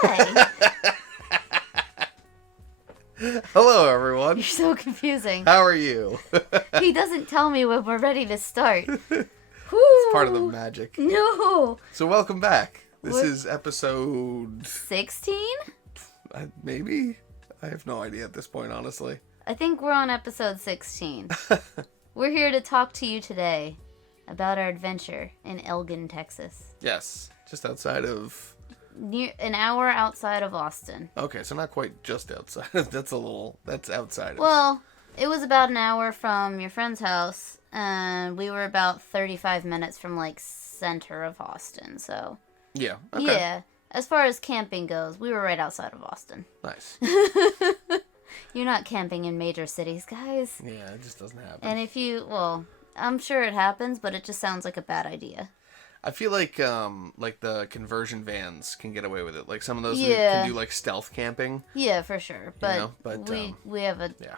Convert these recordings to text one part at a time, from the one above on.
Hi. Hello, everyone. You're so confusing. How are you? He doesn't tell me when we're ready to start. It's part of the magic. No. So welcome back. This What? is episode... 16? Maybe? I have no idea at this point, honestly. I think we're on episode 16. We're here to talk to you today about our adventure in Elgin, Texas. Yes, just outside of... Near an hour outside of Austin. Okay, so not quite just outside. That's outside of... Well, it was about an hour from your friend's house, and we were about 35 minutes from, center of Austin, so... Yeah, okay. Yeah, as far as camping goes, we were right outside of Austin. Nice. You're not camping in major cities, guys. Yeah, it just doesn't happen. And if you, I'm sure it happens, but it just sounds like a bad idea. I feel like the conversion vans can get away with it. Like some of those Yeah. can do stealth camping. Yeah, for sure. But, but we have a yeah.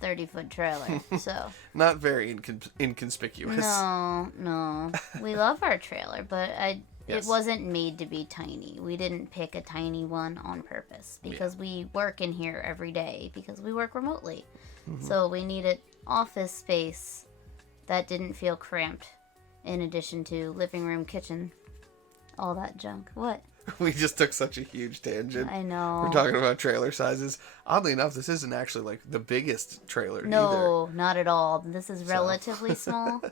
30-foot trailer, so. Not very inconspicuous. No. We love our trailer, but Yes. it wasn't made to be tiny. We didn't pick a tiny one on purpose because we work in here every day because we work remotely. Mm-hmm. So we needed office space that didn't feel cramped. In addition to living room, kitchen, all that junk. What? We just took such a huge tangent. I know. We're talking about trailer sizes. Oddly enough, this isn't actually the biggest trailer No, not at all. This is relatively small.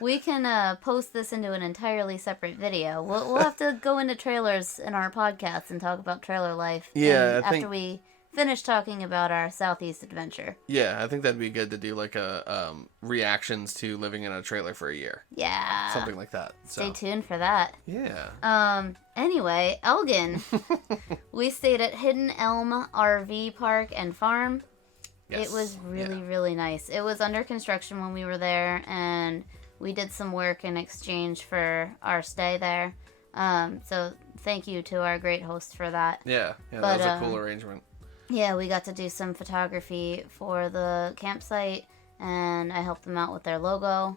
We can post this into an entirely separate video. We'll have to go into trailers in our podcast and talk about trailer life. Yeah, after we finish talking about our Southeast adventure. Yeah, I think that'd be good to do a reactions to living in a trailer for a year. Yeah. Something like that. Stay tuned for that. Yeah. Anyway, Elgin. We stayed at Hidden Elm RV Park and Farm. Yes. It was really nice. It was under construction when we were there, and we did some work in exchange for our stay there. So thank you to our great host for that. Yeah, that was a cool arrangement. Yeah, we got to do some photography for the campsite, and I helped them out with their logo.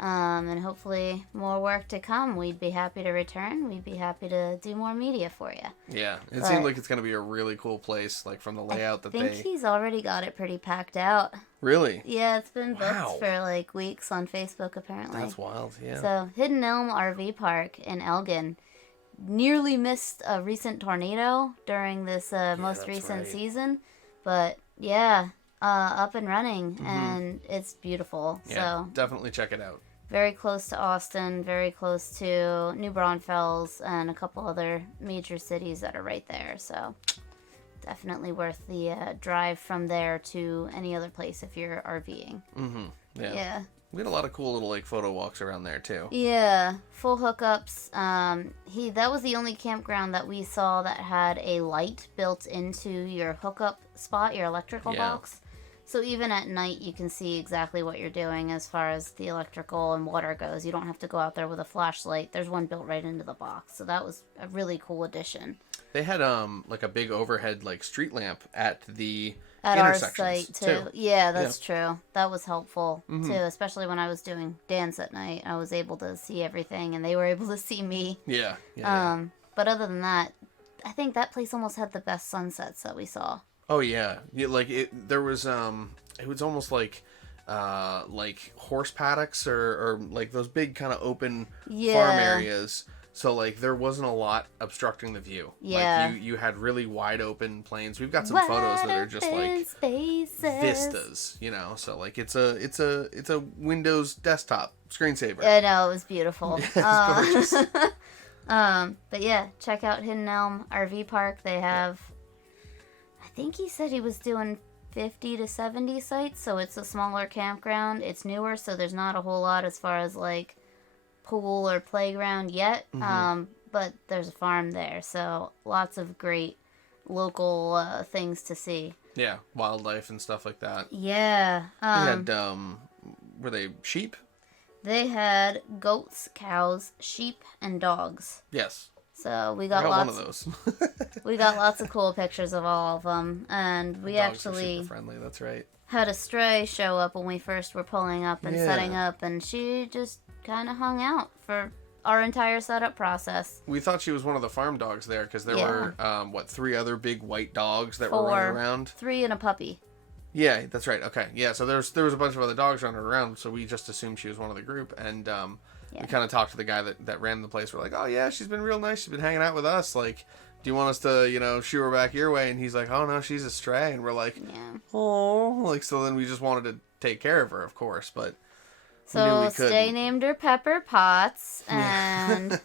And hopefully more work to come. We'd be happy to return. We'd be happy to do more media for you. Yeah, it seemed like it's going to be a really cool place, from the layout I think he's already got it pretty packed out. Really? Yeah, it's been booked for weeks on Facebook apparently. That's wild, yeah. So, Hidden Elm RV Park in Elgin nearly missed a recent tornado during this most recent season. But, yeah, up and running, and it's beautiful. Yeah, so definitely check it out. Very close to Austin, very close to New Braunfels, and a couple other major cities that are right there. So definitely worth the drive from there to any other place if you're RVing. Mm-hmm. Yeah. We had a lot of cool little photo walks around there too. Yeah, full hookups. That was the only campground that we saw that had a light built into your hookup spot, your electrical box. So even at night, you can see exactly what you're doing as far as the electrical and water goes. You don't have to go out there with a flashlight. There's one built right into the box. So that was a really cool addition. They had a big overhead street lamp at the at our intersections site too. Yeah, that's true. That was helpful too, especially when I was doing dance at night. I was able to see everything, and they were able to see me. Yeah. But other than that, I think that place almost had the best sunsets that we saw. Oh yeah, there was it was almost like horse paddocks or those big kind of open farm areas. So there wasn't a lot obstructing the view. Yeah. You had really wide open plains. We've got some photos that are just vistas, So it's a Windows desktop screensaver. I know, it was beautiful. Yeah, it's gorgeous. But yeah, check out Hidden Elm RV Park. They have, I think he said he was doing 50 to 70 sites, so it's a smaller campground. It's newer, so there's not a whole lot as far as pool or playground yet. But there's a farm there, so lots of great local things to see. Yeah, wildlife and stuff like that. Yeah. They had were they sheep? They had goats, cows, sheep, and dogs. Yes. So we got one of those. We got lots of cool pictures of all of them, and we dogs actually are super friendly. That's right. Had a stray show up when we first were pulling up and setting up, and she just kind of hung out for our entire setup process. We thought she was one of the farm dogs there because there were, 3 other big white dogs that were 4, running around? 3 and a puppy. Yeah, that's right. Okay. Yeah, so there was a bunch of other dogs running around, so we just assumed she was one of the group. And we kind of talked to the guy that ran the place. We're like, oh, yeah, she's been real nice. She's been hanging out with us. Like, do you want us to, shoo her back your way? And he's like, oh, no, she's a stray. And we're like, oh. Like, so then we just wanted to take care of her, of course, but so Stay named her Pepper Potts, and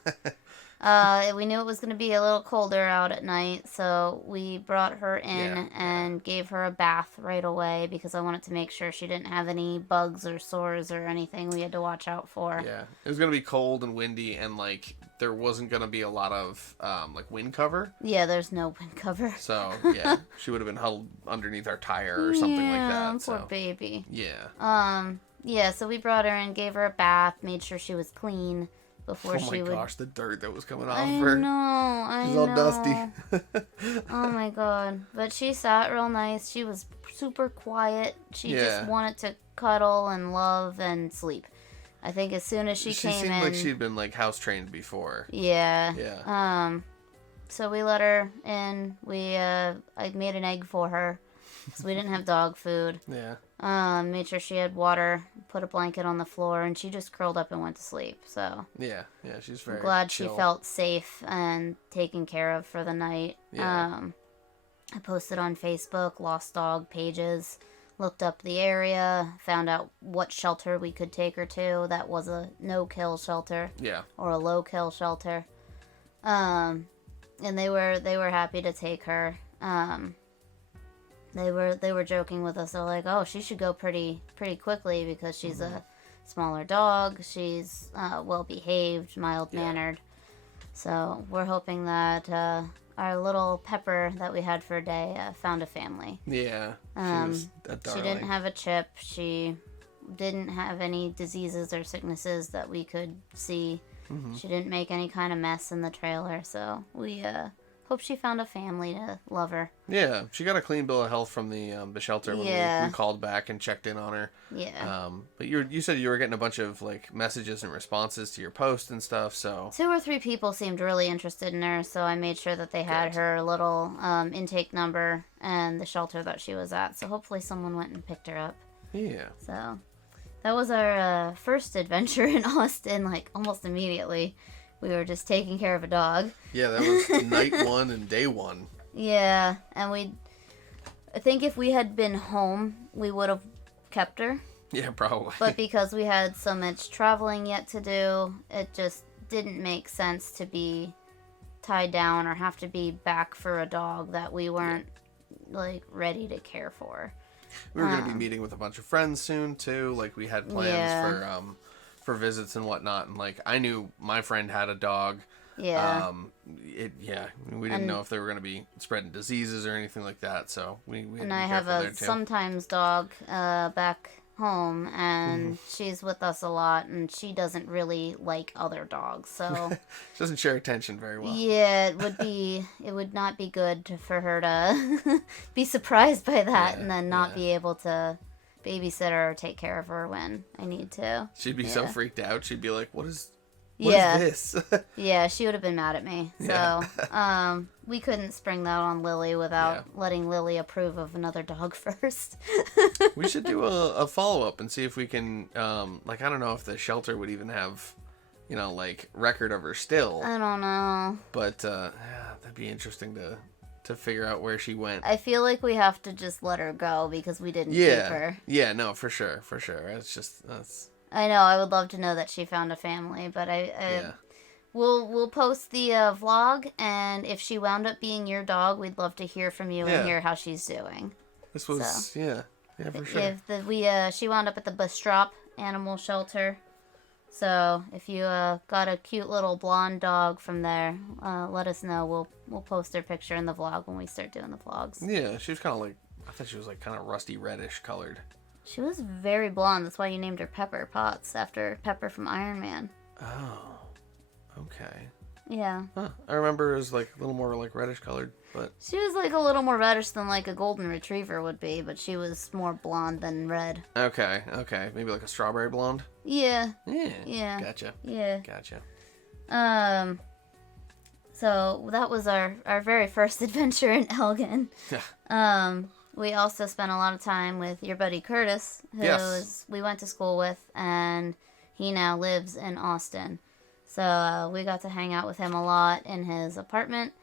we knew it was going to be a little colder out at night, so we brought her in and gave her a bath right away because I wanted to make sure she didn't have any bugs or sores or anything we had to watch out for. Yeah, it was going to be cold and windy, and like there wasn't going to be a lot of like wind cover. Yeah, there's no wind cover. So yeah, she would have been huddled underneath our tire or something like that. Poor baby. Yeah. Yeah, so we brought her in, gave her a bath, made sure she was clean before she would... Oh my gosh, the dirt that was coming off I her. know. She's all dusty. Oh my god. But she sat real nice. She was super quiet. She just wanted to cuddle and love and sleep. I think as soon as she came in... She seemed like she'd been like house trained before. Yeah. Yeah. So we let her in. I made an egg for her because we didn't have dog food. Yeah. Made sure she had water, put a blanket on the floor, and she just curled up and went to sleep. So yeah, she's very glad chill. she felt safe and taken care of for the night. Yeah. I posted on Facebook, lost dog pages, looked up the area, found out what shelter we could take her to. That was a no-kill shelter. Yeah. Or a low-kill shelter. And they were happy to take her. They were joking with us. They're like, "Oh, she should go pretty quickly because she's a smaller dog. She's well behaved, mild mannered." So we're hoping that our little Pepper that we had for a day found a family. Yeah, she was a darling. She didn't have a chip. She didn't have any diseases or sicknesses that we could see. Mm-hmm. She didn't make any kind of mess in the trailer. So we hope she found a family to love her. Yeah, she got a clean bill of health from the shelter when we called back and checked in on her. Yeah. But you said you were getting a bunch of like messages and responses to your post and stuff. So 2 or 3 people seemed really interested in her, so I made sure that they had her little intake number and the shelter that she was at. So hopefully someone went and picked her up. Yeah. So that was our first adventure in Austin. Like almost immediately. We were just taking care of a dog. Yeah, that was night 1 and day 1. Yeah, and I think if we had been home, we would have kept her. Yeah, probably. But because we had so much traveling yet to do, it just didn't make sense to be tied down or have to be back for a dog that we weren't, like, ready to care for. We were going to be meeting with a bunch of friends soon, too. Like, we had plans for visits and whatnot, and like I knew my friend had a dog. Yeah. We didn't know if they were going to be spreading diseases or anything like that, so we had and to be I have a sometimes dog back home, and she's with us a lot, and she doesn't really like other dogs, so she doesn't share attention very well. Yeah, it would not be good for her to be surprised by that and then not be able to babysit her or take care of her when I need to. She'd be so freaked out. She'd be like, what is this? Yeah, she would have been mad at me. So we couldn't spring that on Lily without letting Lily approve of another dog first. We should do a follow-up and see if we can, I don't know if the shelter would even have, like, record of her still. I don't know. But that'd be interesting to figure out where she went. I feel like we have to just let her go because we didn't keep her. Yeah, no, for sure. It's just I know. I would love to know that she found a family, but we'll post the vlog, and if she wound up being your dog, we'd love to hear from you and hear how she's doing. This was for sure. She wound up at the Buc-ee animal shelter. So if you got a cute little blonde dog from there, let us know. We'll post her picture in the vlog when we start doing the vlogs. Yeah, she was kind of like, I thought she was like kind of rusty reddish colored. She was very blonde. That's why you named her Pepper Potts, after Pepper from Iron Man. Oh, okay. Yeah. Huh. I remember it was like a little more like reddish colored, but she was like a little more reddish than like a golden retriever would be, but she was more blonde than red. Okay. Maybe like a strawberry blonde? Yeah. Yeah. Gotcha. Yeah. Gotcha. So that was our very first adventure in Elgin. We also spent a lot of time with your buddy Curtis, we went to school with, and he now lives in Austin. So we got to hang out with him a lot in his apartment,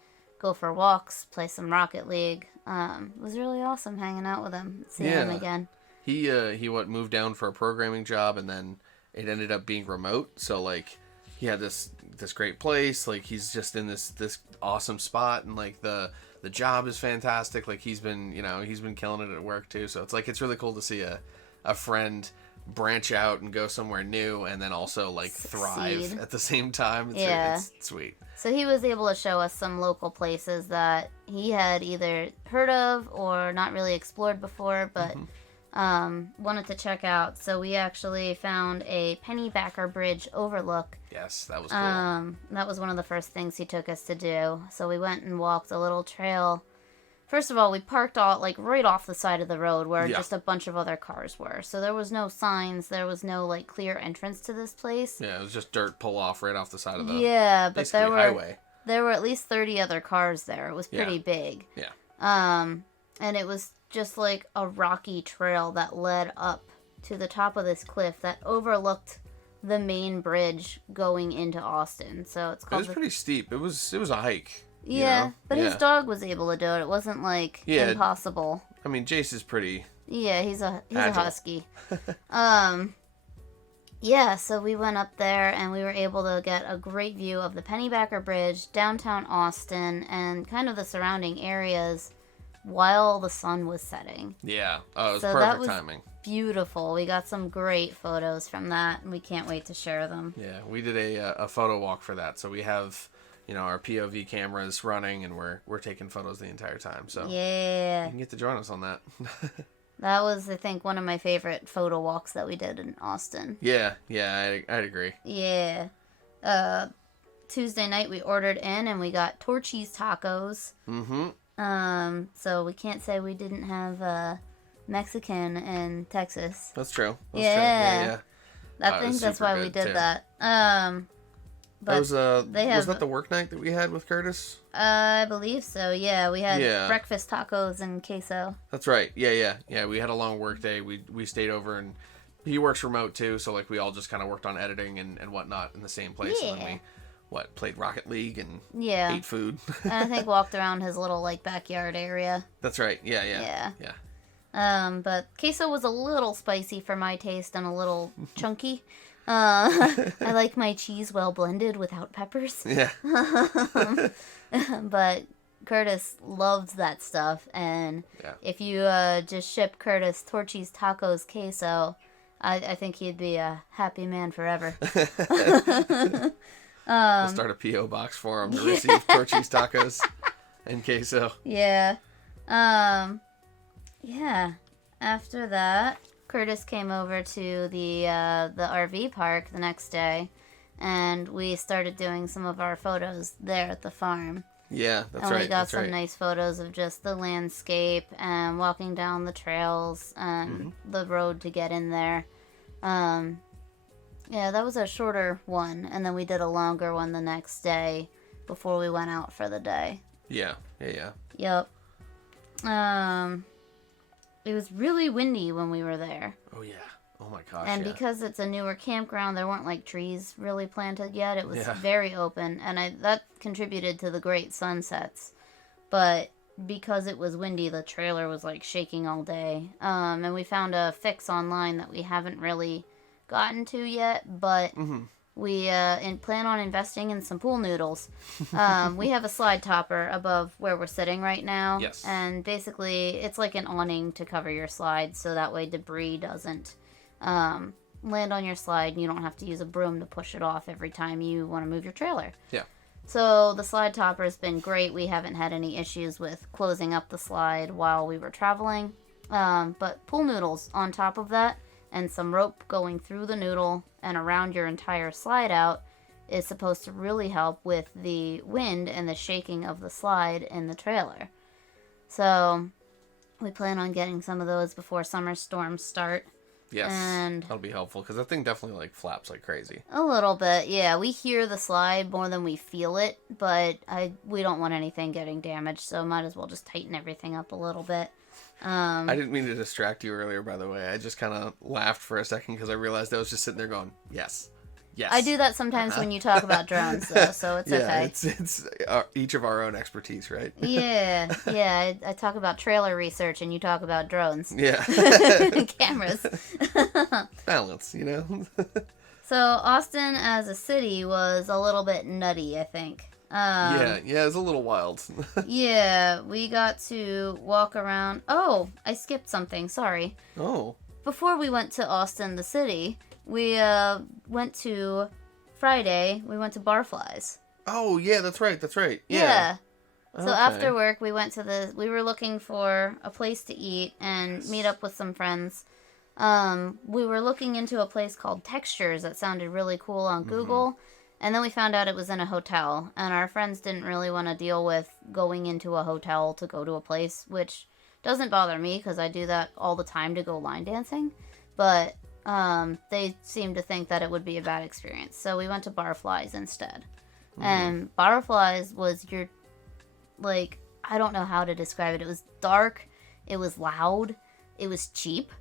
go for walks, play some Rocket League. It was really awesome hanging out with him, seeing him again. He moved down for a programming job, and then it ended up being remote. So like, he had this great place. Like, he's just in this awesome spot, and like the job is fantastic. Like, he's been killing it at work too. So it's really cool to see a friend branch out and go somewhere new, and then also like thrive at the same time. It's sweet. So he was able to show us some local places that he had either heard of or not really explored before, but wanted to check out. So we actually found a Pennybacker Bridge overlook. Yes, that was cool. That was one of the first things he took us to do. So we went and walked a little trail. First of all, we parked right off the side of the road where just a bunch of other cars were. So there was no signs. There was no like clear entrance to this place. Yeah, it was just dirt pull off right off the side of the but highway. There were at least 30 other cars there. It was pretty big. Yeah. And it was just like a rocky trail that led up to the top of this cliff that overlooked the main bridge going into Austin. So it's called. It was pretty steep. It was a hike. Yeah, but his dog was able to do it. It wasn't like impossible. I mean, Jace is pretty. Yeah, he's a husky. So we went up there and we were able to get a great view of the Pennybacker Bridge, downtown Austin, and kind of the surrounding areas while the sun was setting. Yeah, it was perfect timing. Beautiful. We got some great photos from that, and we can't wait to share them. Yeah, we did a photo walk for that, so we have our POV cameras running, and we're taking photos the entire time. So yeah, you can get to join us on that. That was, I think, one of my favorite photo walks that we did in Austin. Yeah, I'd agree. Yeah. Tuesday night we ordered in and we got Torchy's tacos. Mm-hmm. So we can't say we didn't have Mexican in Texas. That's true. Yeah. I think that's why we did that. But was that the work night that we had with Curtis? I believe so. Yeah, we had breakfast tacos and queso. That's right. Yeah. We had a long work day. We stayed over, and he works remote too, so like we all just kind of worked on editing and whatnot in the same place. Yeah. And then we played Rocket League and ate food. And I think walked around his little like backyard area. That's right. Yeah. But queso was a little spicy for my taste and a little chunky. I like my cheese well blended without peppers. Yeah. But Curtis loves that stuff, and if you just ship Curtis Torchy's tacos queso, I think he'd be a happy man forever. We'll start a P.O. box for him to receive Torchy's tacos and queso. Yeah. After that, Curtis came over to the RV park the next day, and we started doing some of our photos there at the farm. Yeah, that's right. And we got some nice photos of just the landscape and walking down the trails and the road to get in there. That was a shorter one, and then we did a longer one the next day before we went out for the day. Yeah. Yep. It was really windy when we were there. Oh, yeah. Oh, my gosh, And because it's a newer campground, there weren't, like, trees really planted yet. It was very open, and that contributed to the great sunsets. But because it was windy, the trailer was, like, shaking all day. And we found a fix online that we haven't really gotten to yet, but we plan on investing in some pool noodles. We have a slide topper above where we're sitting right now. Yes. And basically, it's like an awning to cover your slide, so that way debris doesn't land on your slide, and you don't have to use a broom to push it off every time you want to move your trailer. Yeah. So the slide topper has been great. We haven't had any issues with closing up the slide while we were traveling. But pool noodles on top of that, and some rope going through the noodle and around your entire slide out is supposed to really help with the wind and the shaking of the slide in the trailer. So we plan on getting some of those before summer storms start. Yes, And that'll be helpful because that thing definitely like flaps like crazy. a little bit, yeah. We hear the slide more than we feel it, but we don't want anything getting damaged, so might as well just tighten everything up a little bit. I didn't mean to distract you earlier, by the way. I just kind of laughed for a second because I realized I was just sitting there going, yes. Yes. I do that sometimes when you talk about drones, though, so it's okay. It's each of our own expertise, right? Yeah. I talk about trailer research, and you talk about drones. Yeah. Cameras. Balance, you know? So Austin as a city was a little bit nutty, I think. Yeah, it's a little wild. Yeah, we got to walk around. Oh, I skipped something. Sorry. Oh. Before we went to Austin, the city, we went to Friday. We went to Barflies. Oh, yeah, that's right. Yeah. So Okay. after work, we went to we were looking for a place to eat and meet up with some friends. We were looking into a place called Textures that sounded really cool on Google. And then we found out it was in a hotel. And our friends didn't really want to deal with going into a hotel to go to a place, which doesn't bother me because I do that all the time to go line dancing. But they seemed to think that it would be a bad experience. So we went to Barflies instead. And Barflies was like, I don't know how to describe it. It was dark. It was loud. It was cheap.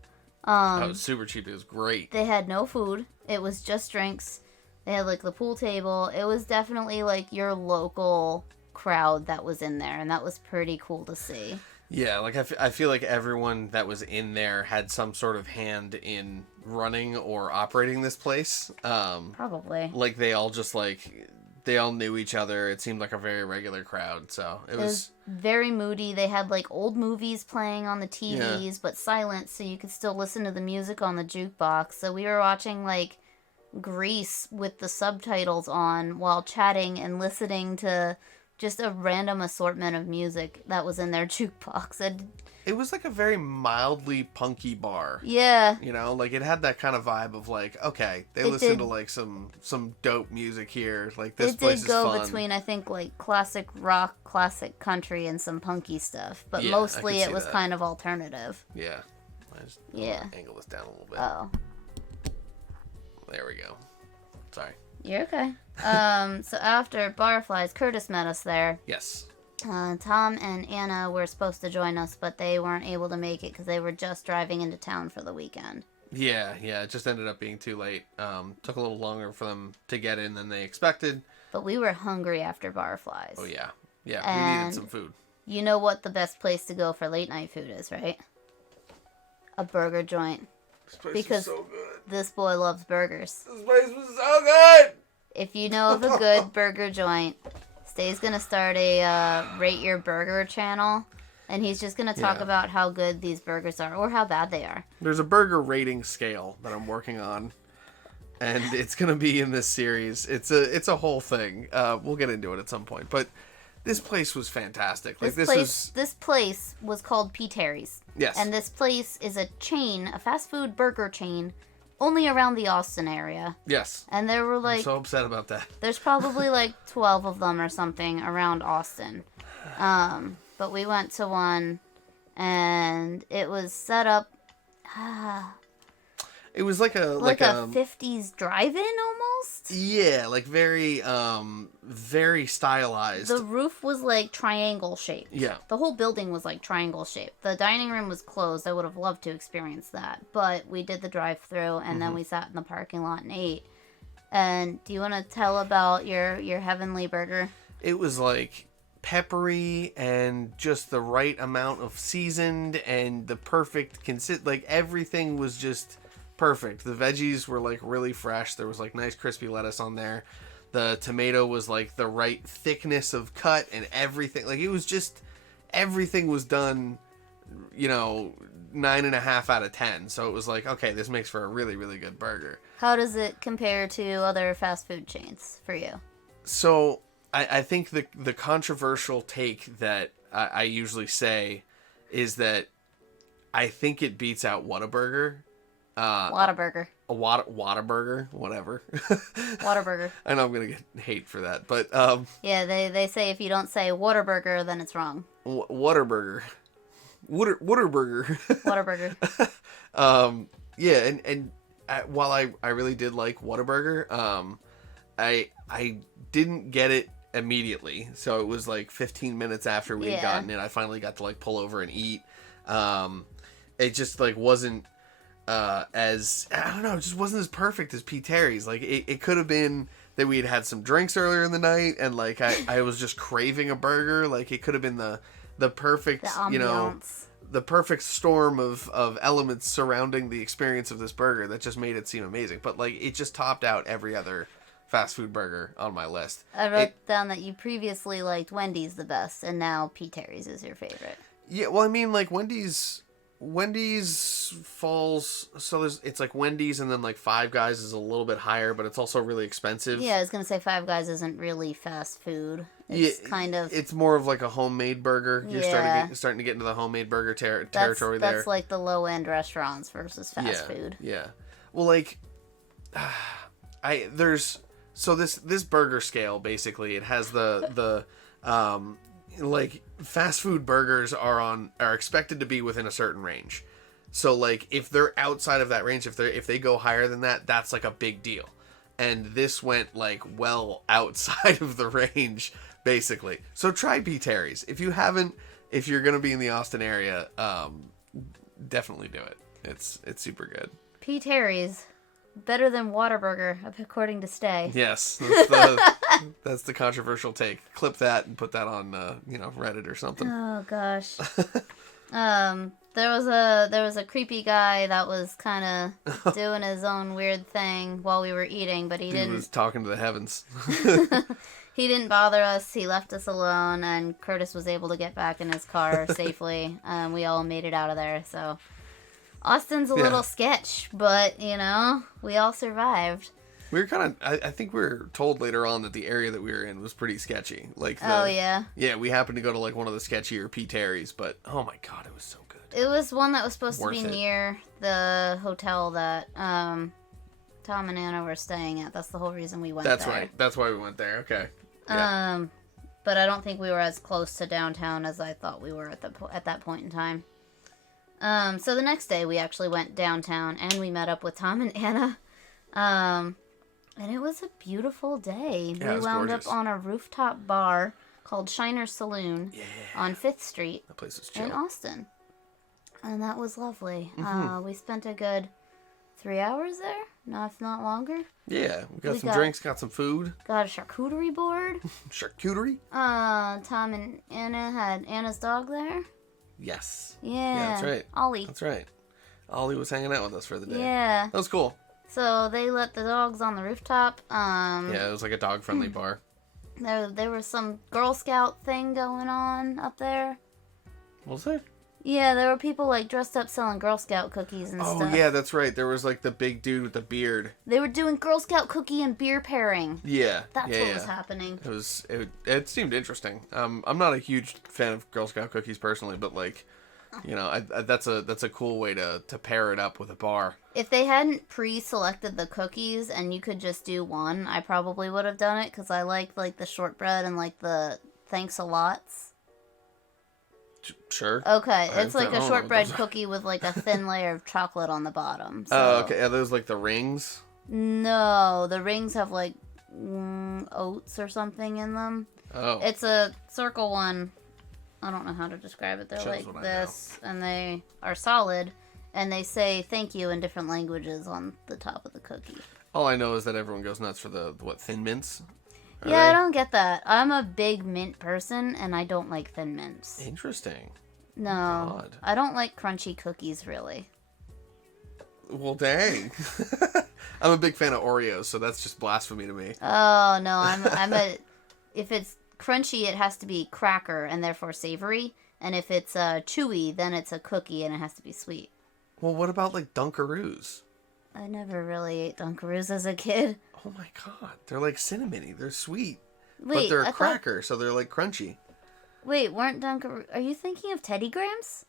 It was super cheap. It was great. They had no food. It was just drinks. They had, like, the pool table. It was definitely, like, your local crowd that was in there, and that was pretty cool to see. Yeah, like, I feel like everyone that was in there had some sort of hand in running or operating this place. Probably. Like, they all just, like, they all knew each other. It seemed like a very regular crowd, so it was very moody. They had, like, old movies playing on the TVs, but silent, so you could still listen to the music on the jukebox. So we were watching, like, Grease with the subtitles on while chatting and listening to just a random assortment of music that was in their jukebox. It was like a very mildly punky bar. Yeah. You know, like it had that kind of vibe of like, okay, they listen to like some dope music here. Like this place is fun. It did go between, I think, like classic rock, classic country, and some punky stuff. But Yeah, mostly it was that. kind of alternative. Yeah. I just angle this down a little bit. Oh. There we go. Sorry. You're okay. So after Barflies, Curtis met us there. Yes. Tom and Anna were supposed to join us, but they weren't able to make it because they were just driving into town for the weekend. Yeah. It just ended up being too late. Took a little longer for them to get in than they expected. But we were hungry after Barflies. Oh, yeah. Yeah, And we needed some food. You know what the best place to go for late night food is, right? A burger joint. This place Because was so good. This boy loves burgers. This place was so good! If you know of a good burger joint, Stay's going to start a Rate Your Burger channel. And he's just going to talk about how good these burgers are or how bad they are. There's a burger rating scale that I'm working on. And it's going to be in this series. It's a whole thing. We'll get into it at some point. But this place was fantastic. Like This place was called P. Terry's. Yes. And this place is a chain, a fast food burger chain, only around the Austin area. Yes. And there were like... I'm so upset about that. There's probably like 12 of them or something around Austin. But we went to one, and it was set up... It was like a 50s drive-in almost? Yeah, like very very stylized. The roof was like triangle shaped. Yeah. The whole building was like triangle shaped. The dining room was closed. I would have loved to experience that. But we did the drive-through and then we sat in the parking lot and ate. And do you want to tell about your heavenly burger? It was like peppery and just the right amount of seasoned and the perfect like everything was just perfect. The veggies were like really fresh. There was like nice crispy lettuce on there. The tomato was like the right thickness of cut and everything. Like it was just, everything was done, 9.5 out of 10. So it was like, okay, this makes for a really, really good burger. How does it compare to other fast food chains for you? So I think the controversial take that I usually say is that I think it beats out Whataburger. Whataburger. A Whataburger, whatever. Whataburger. I know I'm gonna get hate for that, but yeah, they say if you don't say Whataburger, then it's wrong. Whataburger. Whataburger. Whataburger. Yeah, and while I really did like Whataburger, I didn't get it immediately. So it was like 15 minutes after we had gotten it, I finally got to like pull over and eat. It just like wasn't as, I don't know, it just wasn't as perfect as P. Terry's. Like it could have been that we had some drinks earlier in the night and like I was just craving a burger. Like it could have been the perfect, the perfect storm of elements surrounding the experience of this burger that just made it seem amazing. But like it just topped out every other fast food burger on my list. I wrote down that you previously liked Wendy's the best, and now P. Terry's is your favorite. Yeah, well, I mean, like Wendy's falls, so it's like Wendy's and then like Five Guys is a little bit higher, but it's also really expensive. Yeah, I was gonna say Five Guys isn't really fast food. It's kind of, it's more of like a homemade burger. You're starting to get into the homemade burger territory there. That's like the low end restaurants versus fast food. Yeah. Well, like so this burger scale, basically it has the like fast food burgers are expected to be within a certain range. So like if they're outside of that range, if they go higher than that, that's like a big deal. And this went like well outside of the range, basically. So try P. Terry's. If you're gonna be in the Austin area, definitely do it. It's super good. P. Terry's. Better than Whataburger, according to Stay. Yes, that's the controversial take. Clip that and put that on, Reddit or something. Oh gosh. There was a creepy guy that was kind of doing his own weird thing while we were eating, but he was talking to the heavens. He didn't bother us. He left us alone, and Curtis was able to get back in his car safely. We all made it out of there. So. Austin's a little sketch, but, we all survived. We were kind of, I think we were told later on that the area that we were in was pretty sketchy. Like, yeah, we happened to go to, like, one of the sketchier P. Terry's, but, oh my god, it was so good. It was one that was supposed to be near the hotel that, Tom and Anna were staying at. That's the whole reason we went there. That's right. That's why we went there. Okay. Yeah. But I don't think we were as close to downtown as I thought we were at that point in time. So the next day we actually went downtown and we met up with Tom and Anna. And it was a beautiful day. Yeah, we wound gorgeous. up on a rooftop bar called Shiner's Saloon on 5th Street that place is chill. in Austin. And that was lovely. Mm-hmm. We spent a good 3 hours there, if not longer. Yeah, we got some drinks, got some food. Got a charcuterie board. Charcuterie? Tom and Anna had Anna's dog there. Yes. Yeah, that's right. Ollie. That's right. Ollie was hanging out with us for the day. Yeah. That was cool. So they let the dogs on the rooftop. Yeah, it was like a dog-friendly bar. There was some Girl Scout thing going on up there. Was there? Yeah, there were people like dressed up selling Girl Scout cookies and stuff. Oh, yeah, that's right. There was like the big dude with the beard. They were doing Girl Scout cookie and beer pairing. Yeah. That's what was happening. It seemed interesting. I'm not a huge fan of Girl Scout cookies personally, but like, that's a cool way to pair it up with a bar. If they hadn't pre-selected the cookies and you could just do one, I probably would have done it because I like the shortbread and like the thanks a lots. Sure. Okay, it's like a shortbread cookie with like a thin layer of chocolate on the bottom. So. Oh, okay. Are those like the rings? No, the rings have like oats or something in them. Oh. It's a circle one. I don't know how to describe it. They're like this, and they are solid, and they say thank you in different languages on the top of the cookie. All I know is that everyone goes nuts for the Thin Mints? Yeah, I don't get that. I'm a big mint person, and I don't like Thin Mints. Interesting. No, God. I don't like crunchy cookies, really. Well, dang. I'm a big fan of Oreos, so that's just blasphemy to me. Oh, no, if it's crunchy, it has to be cracker, and therefore savory. And if it's chewy, then it's a cookie, and it has to be sweet. Well, what about, like, Dunkaroos? I never really ate Dunkaroos as a kid. Oh my god, they're like cinnamony. They're sweet. Wait, but they're a cracker, so they're like crunchy. Wait, weren't Dunkaroos... Are you thinking of Teddy Grahams?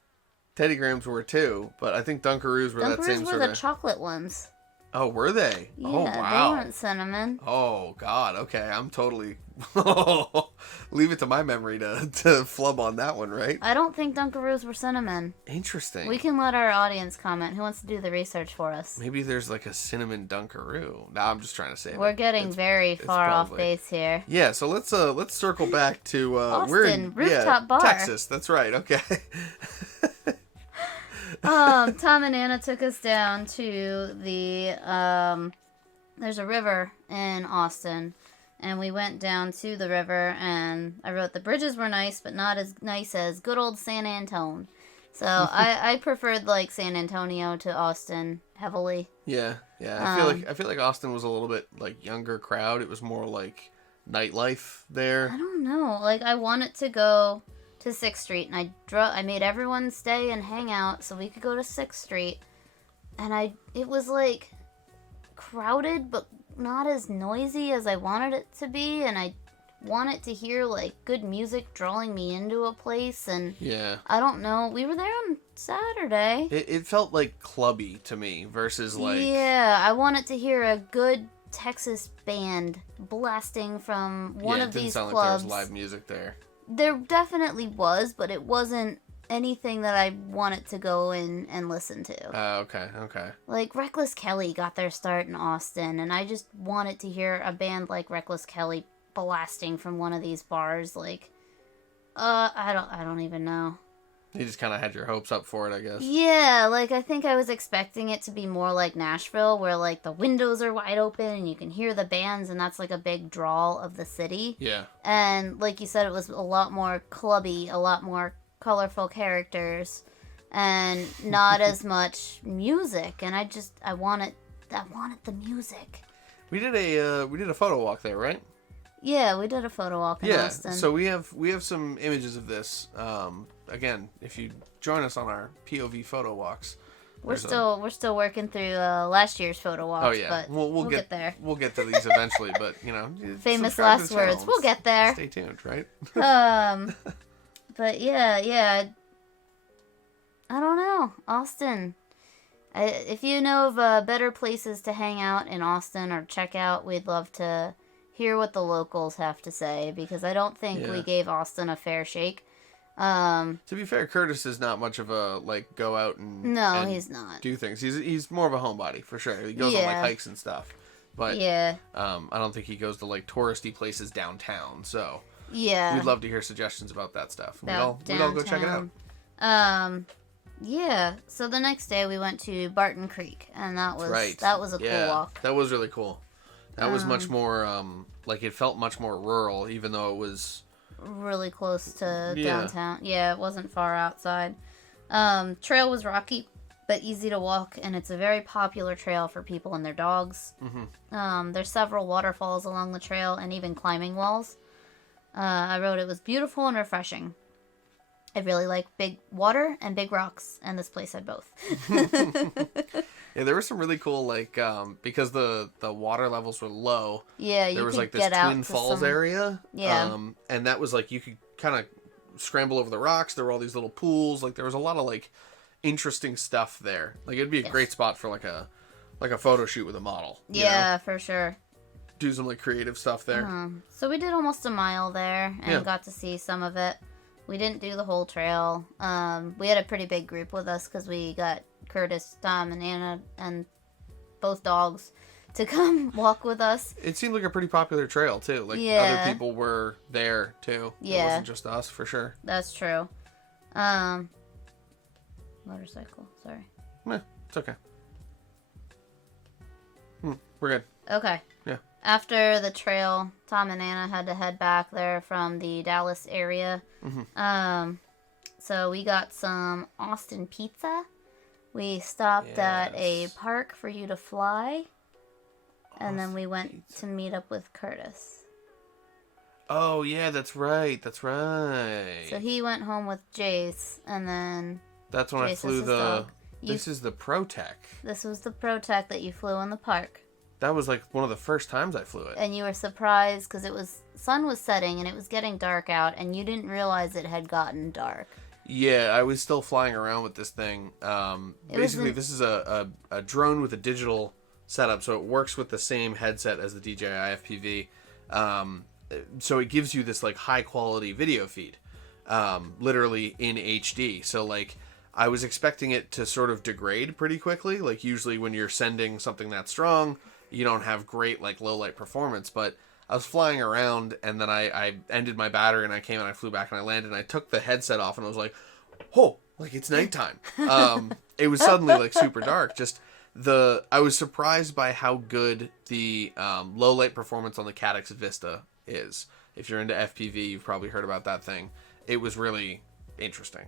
Teddy Grahams were too, but I think Dunkaroos were that same sort of... Dunkaroos were the chocolate ones. Oh, were they? Yeah, oh, wow. They weren't cinnamon. Oh, god, okay. I'm totally Leave it to my memory to flub on that one, right? I don't think Dunkaroos were cinnamon. Interesting. We can let our audience comment. Who wants to do the research for us? Maybe there's like a cinnamon Dunkaroo. Nah, I'm just trying to say We're getting very far off base here. Yeah, so let's circle back to Austin, we're in Rooftop Bar. Texas. That's right. Okay. Tom and Anna took us down to the there's a river in Austin, and we went down to the river, and I wrote the bridges were nice, but not as nice as good old San Antone. So I preferred like San Antonio to Austin heavily. Yeah. I feel like Austin was a little bit like younger crowd. It was more like nightlife there. I don't know. Like I wanted to go to 6th Street, and I made everyone stay and hang out so we could go to 6th Street, and it was like crowded but not as noisy as I wanted it to be, and I wanted to hear like good music drawing me into a place, and I don't know, we were there on Saturday. It felt like clubby to me versus like I wanted to hear a good Texas band blasting from one of these clubs. It didn't sound like there was live music there. There definitely was, but it wasn't anything that I wanted to go in and listen to. Okay. Like, Reckless Kelly got their start in Austin, and I just wanted to hear a band like Reckless Kelly blasting from one of these bars. Like, I don't even know. You just kind of had your hopes up for it, I guess. Yeah, like, I think I was expecting it to be more like Nashville, where, like, the windows are wide open and you can hear the bands, and that's, like, a big draw of the city. Yeah. And, like you said, it was a lot more clubby, a lot more colorful characters, and not as much music. And I wanted the music. We did a photo walk there, right? Yeah, we did a photo walk in Austin. So we have some images of this. Again, if you join us on our POV photo walks, we're still working through last year's photo walks. Oh yeah, but we'll get there. We'll get to these eventually, but famous last words. We'll get there. Stay tuned, right? But yeah, I don't know, Austin. If you know of better places to hang out in Austin or check out, we'd love to hear what the locals have to say, because I don't think we gave Austin a fair shake. To be fair, Curtis is not much of a like go out and he's not do things. He's more of a homebody for sure. He goes on like hikes and stuff, but I don't think he goes to like touristy places downtown. So we'd love to hear suggestions about that stuff. We'd all go check it out. So the next day we went to Barton Creek, and that was a cool walk. That was really cool. That was much more like it felt much more rural, even though it was really close to downtown. Yeah, it wasn't far outside. Trail was rocky but easy to walk, and it's a very popular trail for people and their dogs. There's several waterfalls along the trail and even climbing walls. I wrote it was beautiful and refreshing. I really like big water and big rocks, and this place had both. Yeah, there were some really cool, like, because the water levels were low. Yeah, there was like this Twin Falls area. Yeah. And that was like you could kind of scramble over the rocks. There were all these little pools. Like there was a lot of like interesting stuff there. Like it'd be a great spot for like a photo shoot with a model. Yeah, for sure. Do some like creative stuff there. So we did almost a mile there and got to see some of it. We didn't do the whole trail. We had a pretty big group with us because we got Curtis, Tom, and Anna, and both dogs to come walk with us. It seemed like a pretty popular trail, too. Like, other people were there, too. Yeah. It wasn't just us, for sure. That's true. Motorcycle, sorry. It's okay. We're good. Okay. Yeah. After the trail, Tom and Anna had to head back there from the Dallas area. So we got some Austin pizza. We stopped at a park for you to fly. And then we went to meet up with Curtis. Oh, yeah, that's right. That's right. So he went home with Jace, and then... That's when I flew the... This is the ProTech. This was the ProTech that you flew in the park. That was like one of the first times I flew it. And you were surprised because sun was setting and it was getting dark out, and you didn't realize it had gotten dark. Yeah, I was still flying around with this thing. Basically, this is a drone with a digital setup, so it works with the same headset as the DJI FPV. so it gives you this like high quality video feed, literally in HD. So like I was expecting it to sort of degrade pretty quickly. Like usually when you're sending something that strong, you don't have great like low light performance. But I was flying around and then I ended my battery and I came and I flew back and I landed and I took the headset off and I was like, oh, like it's nighttime. It was suddenly like super dark. Just I was surprised by how good the low light performance on the Caddx Vista is. If you're into FPV, you've probably heard about that thing. It was really interesting.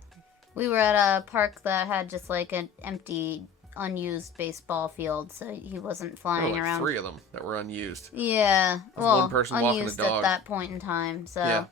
We were at a park that had just like an empty, unused baseball field, so he wasn't flying There were like around. 3 of them that were unused. Yeah, well, one person walking a unused dog. at that point in time. So, Yeah.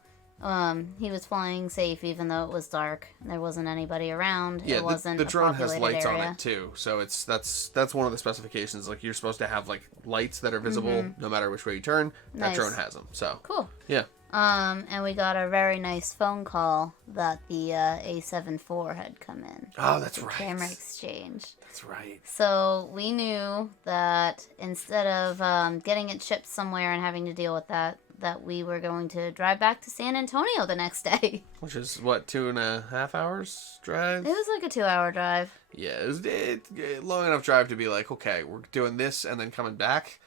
He was flying safe even though it was dark. There wasn't anybody around. Yeah, it wasn't the drone a has populated lights area. on it too, so that's one of the specifications. Like you're supposed to have like lights that are visible no matter which way you turn. That Nice. drone has them. So Cool. yeah. And we got a very nice phone call that the A7 IV had come in. Oh, that's The right. Camera exchange. That's right. So we knew that instead of getting it shipped somewhere and having to deal with that we were going to drive back to San Antonio the next day. Which is what, 2.5 hours drive? It was like a 2-hour drive. Yeah, it was long enough drive to be like, okay, we're doing this and then coming back.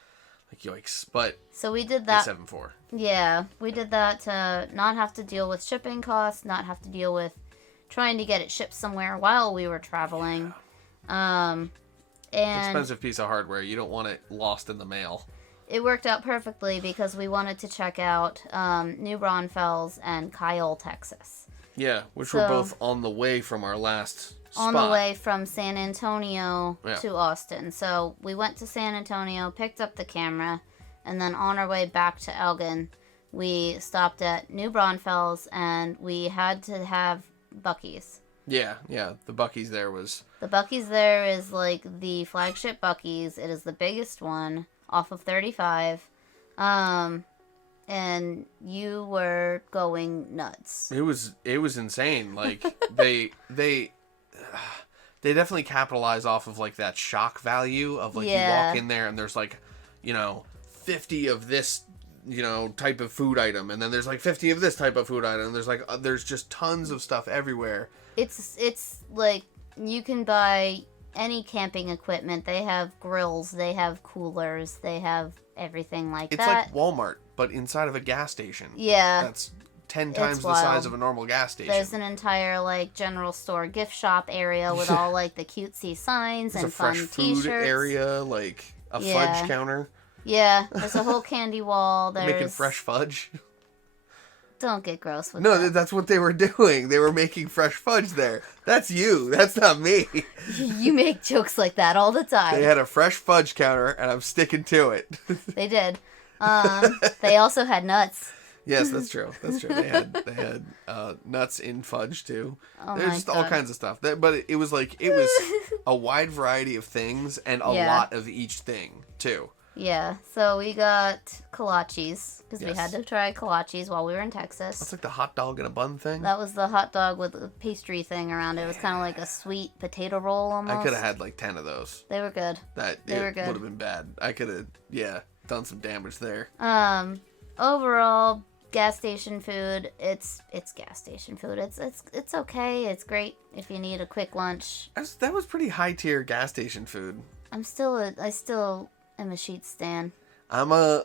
Like yikes! But So we did that. A7 IV. Yeah, we did that to not have to deal with shipping costs, not have to deal with trying to get it shipped somewhere while we were traveling. And Expensive piece of hardware. You don't want it lost in the mail. it worked out perfectly because we wanted to check out New Braunfels and Kyle, Texas. Yeah, which were both on the way from our last On spot. the way from San Antonio Yeah. to Austin. So we went to San Antonio, picked up the camera, and then on our way back to Elgin, we stopped at New Braunfels and we had to have Buc-ees. Yeah. The Buc-ees there was... The Buc-ees there is like the flagship Buc-ees. It is the biggest one off of 35. And you were going nuts. It was insane. Like they definitely capitalize off of like that shock value of like you walk in there and there's like, 50 of this, type of food item, and then there's like 50 of this type of food item. And there's like there's just tons of stuff everywhere. It's like you can buy any camping equipment. They have grills, they have coolers, they have everything like It's that. like Walmart, but inside of a gas station. Yeah. That's 10 times the wild. size of a normal gas station. There's an entire like general store gift shop area with all like the cutesy signs There's and a fresh fun food t-shirts. area, like a Yeah. fudge counter. Yeah, there's a whole candy wall. There's Making fresh fudge. Don't get gross with No, that. that's what they were doing. They were making fresh fudge there. That's you. That's not me. You make jokes like that all the time. They had a fresh fudge counter, and I'm sticking to it. They did. They also had nuts. Yes, that's true. That's true. They had nuts in fudge too. Oh There's my just all God. kinds of stuff. But it was a wide variety of things and a Yeah. lot of each thing too. Yeah, so we got kolaches because we Yes. had to try kolaches while we were in Texas. That's like the hot dog in a bun thing. That was the hot dog with the pastry thing around it. It was kind of like a sweet potato roll almost. I could have had like 10 of those. They were good. They were It good. would have been bad. I could have, done some damage there. Overall, gas station food. It's gas station food. It's okay. It's great if you need a quick lunch. That was pretty high tier gas station food. I still am a sheet stan. I'm a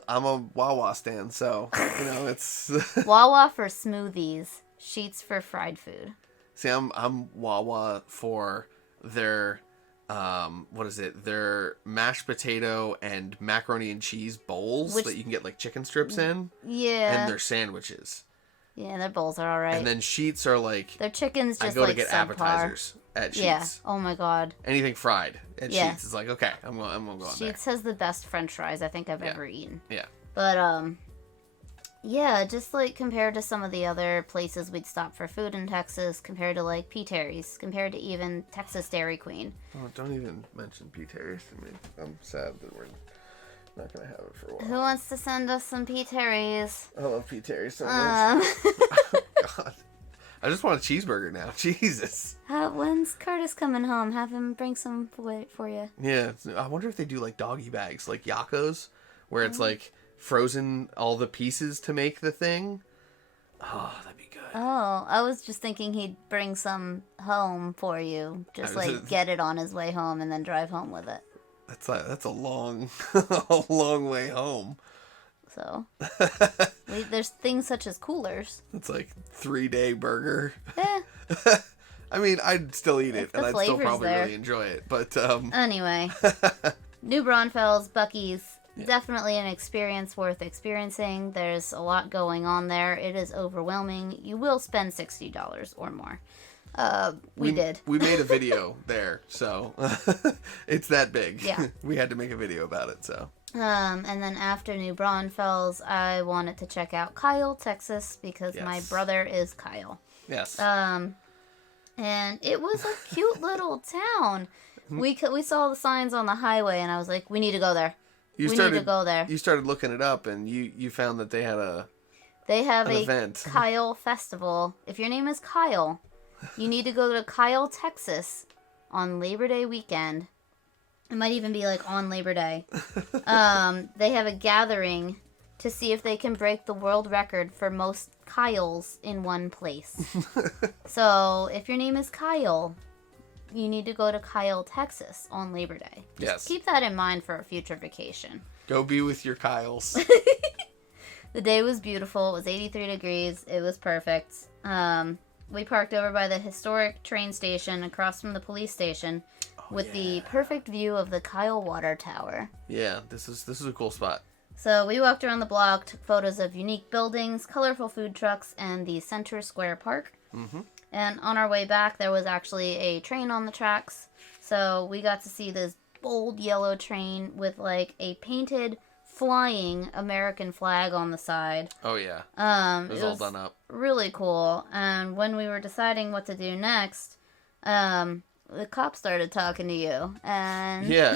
Wawa stan, so it's. Wawa for smoothies, sheets for fried food. See, I'm Wawa for their their mashed potato and macaroni and cheese bowls that you can get like chicken strips in, Yeah. and their sandwiches. Yeah, their bowls are alright. And then sheets are like Their chicken's I just go like to get subpar. appetizers at Sheets. Yeah. Oh my god. Anything fried at Yeah. Sheets is like, okay, I'm gonna go on there. Sheets has the best French fries I think I've ever eaten. Yeah. But yeah, just like compared to some of the other places we'd stop for food in Texas, compared to like P. Terry's, compared to even Texas Dairy Queen. Oh, don't even mention P. Terry's to me. I'm sad that we're not gonna have it for a while. Who wants to send us some P. Terry's? I love P. Terry's so much. God. I just want a cheeseburger now. Jesus. When's Curtis coming home? Have him bring some for you. Yeah. I wonder if they do like doggy bags, like Yakos, where it's like frozen all the pieces to make the thing. Oh, that'd be good. Oh, I was just thinking he'd bring some home for you. Just like get it on his way home and then drive home with it. That's a long, a long way home. So, there's things such as coolers. It's like 3-day burger. Yeah. I mean, I'd still eat it, and I'd still probably there. really enjoy it. But anyway, New Braunfels, Buc-ee's, definitely an experience worth experiencing. There's a lot going on there. It is overwhelming. You will spend $60 or more. We did. We made a video there, so it's that big. Yeah. We had to make a video about it, so. And then after New Braunfels, I wanted to check out Kyle, Texas, because my brother is Kyle. Yes. And it was a cute little town. We saw the signs on the highway, and I was like, we need to go there. We need to go there. You started looking it up, and you found that they had an event. Kyle festival. If your name is Kyle, you need to go to Kyle, Texas on Labor Day weekend. It might even be like on Labor Day. They have a gathering to see if they can break the world record for most Kyles in one place. So if your name is Kyle, you need to go to Kyle, Texas on Labor Day. Just keep that in mind for a future vacation. Go be with your Kyles. The day was beautiful. It was 83 degrees. It was perfect. We parked over by the historic train station across from the police station with the perfect view of the Kyle Water Tower. Yeah, this is a cool spot. So we walked around the block, took photos of unique buildings, colorful food trucks, and the Center Square Park. Mm-hmm. And on our way back, there was actually a train on the tracks. So we got to see this bold yellow train with like a painted flying American flag on the side. Oh yeah. It was all done up. Really cool. And when we were deciding what to do next, the cop started talking to you. And yeah,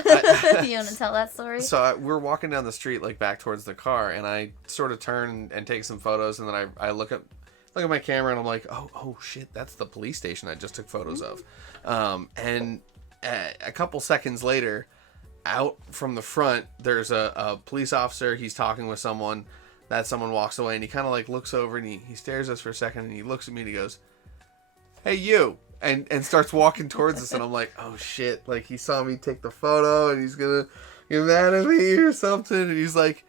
you want to tell that story? So we're walking down the street, like back towards the car, and I sort of turn and take some photos, and then I look at my camera, and I'm like, oh shit, that's the police station I just took photos of. And a couple seconds later, out from the front, there's a police officer. He's talking with someone. That someone walks away, and he kind of like looks over, and he stares at us for a second, and he looks at me, and he goes, "Hey, you!" and starts walking towards us, and I'm like, "Oh shit!" Like he saw me take the photo, and he's gonna get mad at me or something. And he's like,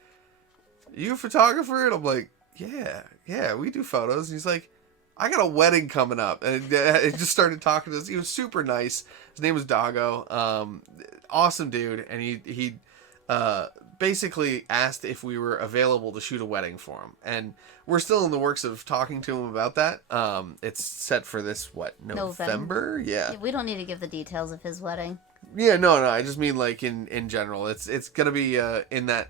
"You a photographer?" And I'm like, "Yeah, we do photos." And he's like, "I got a wedding coming up," and it just started talking to us. He was super nice. His name was Doggo. Awesome dude, and he basically asked if we were available to shoot a wedding for him, and we're still in the works of talking to him about that. It's set for this November? Yeah. We don't need to give the details of his wedding. Yeah, no, I just mean like in general. It's gonna be in that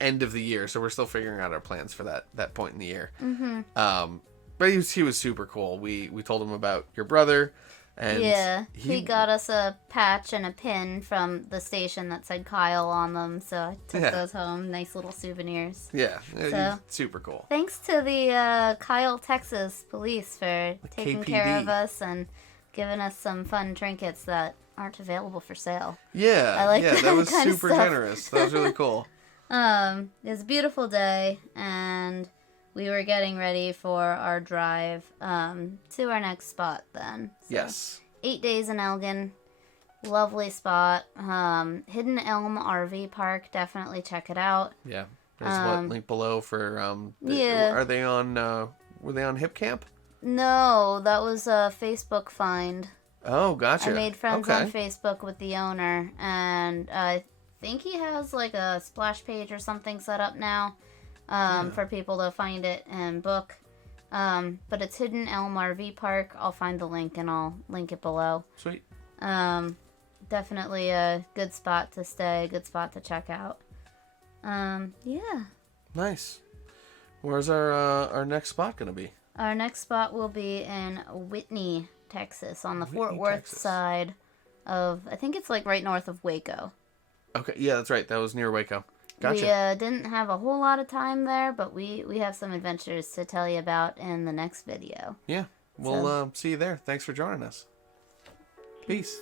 end of the year, so we're still figuring out our plans for that point in the year. Mm-hmm. But he was super cool. We told him about your brother. And he got us a patch and a pin from the station that said Kyle on them, so I took those home. Nice little souvenirs. Yeah, so, super cool. Thanks to the Kyle, Texas police for taking care of us and giving us some fun trinkets that aren't available for sale. Yeah, I like that was super generous. That was really cool. It was a beautiful day, and we were getting ready for our drive to our next spot then. So, yes. 8 days in Elgin. Lovely spot. Hidden Elm RV Park. Definitely check it out. Yeah. There's link below for... Are they on... were they on Hip Camp? No, that was a Facebook find. Oh, gotcha. I made friends on Facebook with the owner, and I think he has like a splash page or something set up now. For people to find it and book. But it's Hidden Elm RV Park. I'll find the link and I'll link it below. Sweet. Definitely a good spot to stay, good spot to check out. Yeah. Nice. Where's our next spot going to be? Our next spot will be in Whitney, Texas, on the Fort Worth side of, I think it's like right north of Waco. Okay, yeah, that's right. That was near Waco. Gotcha. We didn't have a whole lot of time there, but we have some adventures to tell you about in the next video. Yeah, we'll see you there. Thanks for joining us. Peace.